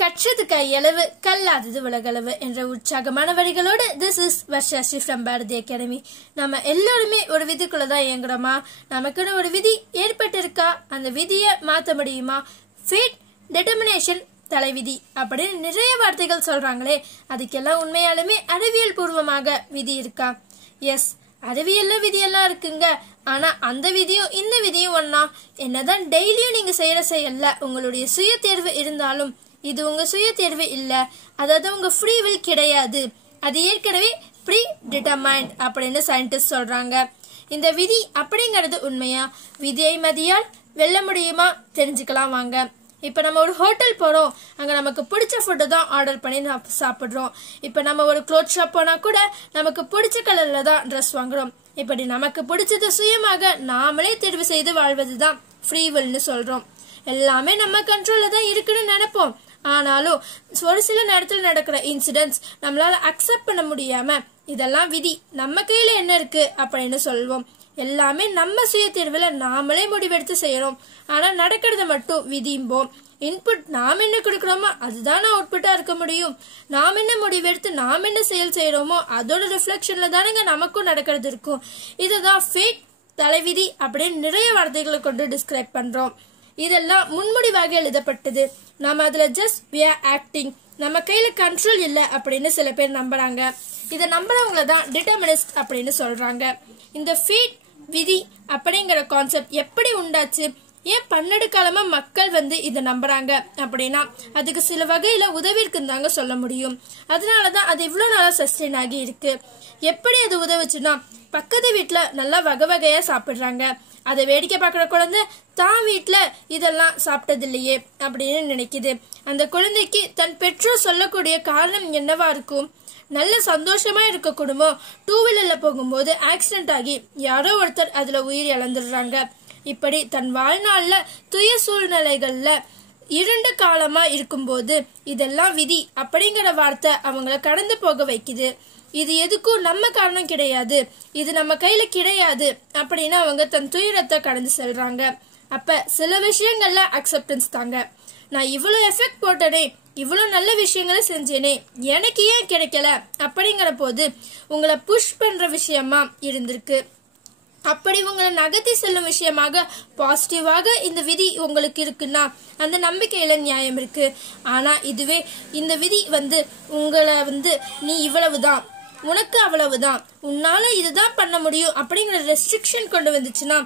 கற்றது கையளவு கல்லாதது உலகளவு என்ற உற்சாகமான வரிகளோடு this is Varshasri from Bharathi academy. நம்ம எல்லாருமே ஒரு விதிக்குள்ளதான் இயங்குறோமா? நமக்குன்னு ஒரு விதி ஏற்பட்டு இருக்கா? அந்த விதியை மாற்ற முடியுமா? ஃபேட், டெட்டர்மினேஷன், தலைவிதி அப்படின்னு நிறைய வார்த்தைகள் சொல்றாங்களே, அதுக்கெல்லாம் உண்மையாலுமே அறிவியல் பூர்வமாக விதி இருக்கா? எஸ், அறிவியல்ல விதியெல்லாம் இருக்குங்க. ஆனா அந்த விதியும் இந்த விதியும் ஒன்னா? என்னதான் டெய்லியும் நீங்க செய்யற செயல்ல உங்களுடைய சுய தேர்வு இருந்தாலும் இது உங்க சுய தேர்வு இல்ல, அதாவது உங்க ஃப்ரீ வில் கிடையாது. அது ஏற்கனவே ப்ரீ டிட்டர்மைன்ட் அப்படின்னு சயின்டிஸ்ட் சொல்றாங்க. இந்த விதி அப்படிங்கறது உண்மையா? விதியை மதியால் வெல்ல முடியுமா? தெரிஞ்சுக்கலாம் வாங்க. இப்ப நம்ம ஒரு ஹோட்டல் போறோம், அங்க நமக்கு பிடிச்ச ஃபுட்டு தான் ஆர்டர் பண்ணி சாப்பிடுறோம். இப்ப நம்ம ஒரு க்ளோத் ஷாப் போனா கூட நமக்கு பிடிச்ச கலர்ல தான் ட்ரெஸ் வாங்குறோம். இப்படி நமக்கு பிடிச்சது சுயமாக நாமளே தேர்வு செய்து வாழ்வதுதான் ஃப்ரீ வில்னு சொல்றோம். எல்லாமே நம்ம கண்ட்ரோல்ல தான் இருக்குன்னு நினைப்போம். ஆனாலும் ஒரு சில நேரத்தில் நடக்கிற இன்சிடென்ட்ஸ் நம்மளால அக்செப்ட் பண்ண முடியாம இதெல்லாம் விதி, நம்ம கையில என்ன இருக்கு அப்படின்னு சொல்வோம். எல்லாமே நம்ம சுய தேர்வுல நாமளே முடிவெடுத்து செய்யறோம். ஆனா நடக்கிறத மட்டும் விதிம்போம். இன்புட் நாம் என்ன கொடுக்கறோமோ அதுதான் அவுட்புட்டா இருக்க முடியும். நாம் என்ன முடிவெடுத்து நாம் என்ன செயல் செய்யறோமோ அதோட ரிஃப்ளெக்ஷன்ல தானங்க நமக்கும் நடக்கிறது இருக்கும். இதுதான் ஃபேட், தலைவிதி அப்படின்னு நிறைய வார்த்தைகளை கொண்டு டிஸ்கிரைப் பண்றோம். இதெல்லாம் முன்முடிவாக எழுதப்பட்டது. நம்ம அதுல ஜஸ்ட் we are acting, நம்ம கையில கண்ட்ரோல் இல்ல அப்படின்னு சில பேர் நம்புறாங்க. இதை நம்புறவங்கள தான் டிட்டர்மினிஸ்ட் அப்படின்னு சொல்றாங்க. இந்த ஃபேட், விதி அப்படிங்கிற கான்செப்ட் எப்படி உண்டாச்சு? ஏன் பன்னெடு காலமா மக்கள் இதை நம்புறாங்க அப்படின்னா அதுக்கு சில வகையில உதவி இருக்குன்னு தாங்க சொல்ல முடியும். அதனாலதான் அது இவ்வளவு நாளா சஸ்டெயின் ஆகி இருக்கு. எப்படி அது உதவுச்சுன்னா, பக்கத்து வீட்டுல நல்லா வகை வகையா சாப்பிடுறாங்க, அதை வேடிக்கை பார்க்குற குழந்தை தான் வீட்டுல இதெல்லாம் சாப்பிட்டது இல்லையே அப்படின்னு நினைக்குது. அந்த குழந்தைக்கு தன் பெற்றோர் சொல்லக்கூடிய காரணம் என்னவா இருக்கும்? நல்ல சந்தோஷமா இருக்க குடும்பம் டூ வீலர்ல போகும்போது ஆக்சிடென்ட் ஆகி யாரோ ஒருத்தர் அதுல உயிர் இழந்துடுறாங்க. இப்படி தன் வாழ்நாள்ல துய சூழ்நிலைகள்ல இருண்ட காலமா இருக்கும்போது இதெல்லாம் விதி அப்படிங்கிற வார்த்தை அவங்கள கடந்து போக வைக்குது. இது எதுக்கும் நம்ம காரணம் கிடையாது, இது நம்ம கையில கிடையாது அப்படின்னு அவங்க தன் துயரத்தை கடந்து செல்றாங்க. அப்ப சில விஷயங்கள்ல அக்செப்டன்ஸ் தாங்க. நான் இவ்வளவு எஃபெக்ட் போட்டனே, இவ்வளவு நல்ல விஷயங்களை செஞ்சேனே, எனக்கு ஏன் கிடைக்கல அப்படிங்கிற போது உங்களை புஷ் பண்ற விஷயமா இருந்திருக்கு. அப்படி உங்களை நகர்த்தி செல்லும் விஷயமாக பாசிட்டிவாக இந்த விதி உங்களுக்கு இருக்குன்னா அந்த நம்பிக்கையில நியாயம் இருக்கு. ஆனா இதுவே இந்த விதி உங்களை நீ இவ்வளவுதான், உனக்கு அவ்வளவுதான், உன்னால இதுதான் பண்ண முடியும் அப்படிங்கிற ரெஸ்ட்ரிக்ஷன் கொண்டு வந்துச்சுன்னா